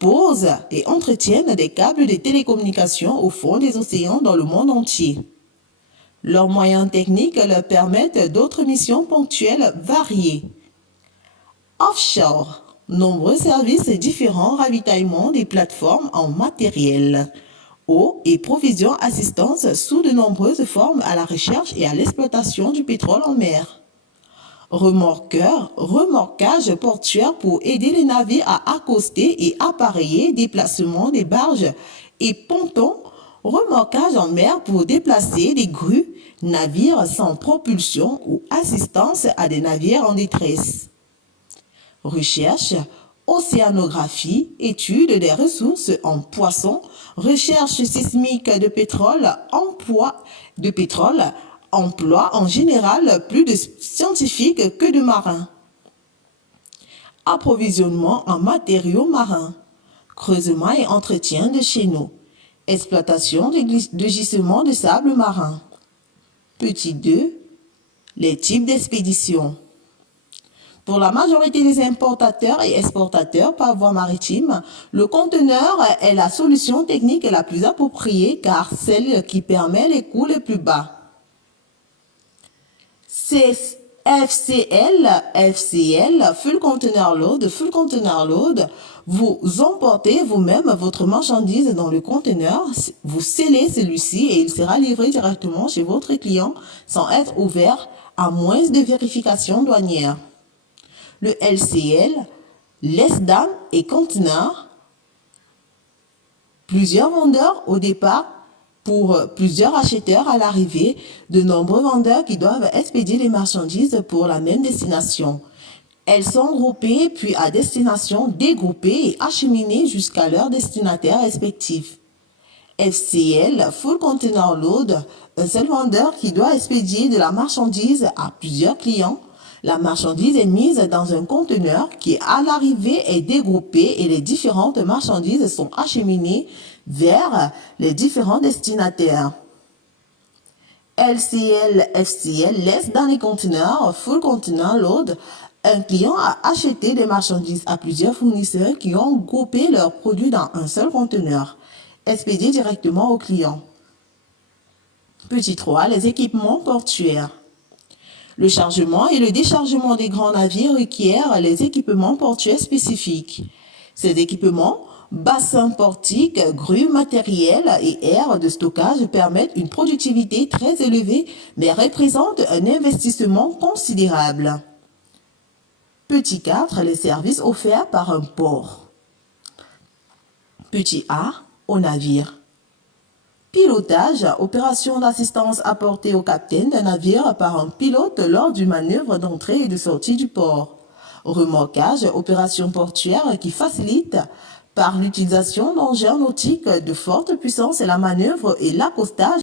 posent et entretiennent des câbles de télécommunications au fond des océans dans le monde entier. Leurs moyens techniques leur permettent d'autres missions ponctuelles variées. Offshore, nombreux services différents, ravitaillement des plateformes en matériel, eau et provisions assistance sous de nombreuses formes à la recherche et à l'exploitation du pétrole en mer. Remorqueurs, remorquage portuaire pour aider les navires à accoster et appareiller déplacement des barges et pontons, remorquage en mer pour déplacer des grues, navires sans propulsion ou assistance à des navires en détresse. Recherche, océanographie, étude des ressources en poissons, recherche sismique de pétrole, emploi en général plus de scientifiques que de marins. Approvisionnement en matériaux marins, creusement et entretien de chéneaux, exploitation de gisements de sable marin. Petit 2. Les types d'expéditions. Pour la majorité des importateurs et exportateurs par voie maritime, le conteneur est la solution technique la plus appropriée car celle qui permet les coûts les plus bas. FCL, Full Container Load, vous emportez vous-même votre marchandise dans le conteneur, vous scellez celui-ci et il sera livré directement chez votre client sans être ouvert à moins de vérification douanière. Le LCL, Less Than et Container, plusieurs vendeurs au départ pour plusieurs acheteurs à l'arrivée, de nombreux vendeurs qui doivent expédier les marchandises pour la même destination. Elles sont groupées puis à destination dégroupées et acheminées jusqu'à leurs destinataires respectifs. FCL, Full Container Load, un seul vendeur qui doit expédier de la marchandise à plusieurs clients. La marchandise est mise dans un conteneur qui, à l'arrivée, est dégroupé et les différentes marchandises sont acheminées vers les différents destinataires. FCL, Less Than les conteneurs, Full Container Load. Un client a acheté des marchandises à plusieurs fournisseurs qui ont groupé leurs produits dans un seul conteneur, expédié directement au client. Petit 3. Les équipements portuaires. Le chargement et le déchargement des grands navires requièrent les équipements portuaires spécifiques. Ces équipements, bassins portiques, grues matérielles et aires de stockage permettent une productivité très élevée, mais représentent un investissement considérable. Petit 4. Les services offerts par un port. Petit A. Au navire. Pilotage, opération d'assistance apportée au capitaine d'un navire par un pilote lors du manœuvre d'entrée et de sortie du port. Remorquage, opération portuaire qui facilite par l'utilisation d'engins nautiques de forte puissance et la manœuvre et l'accostage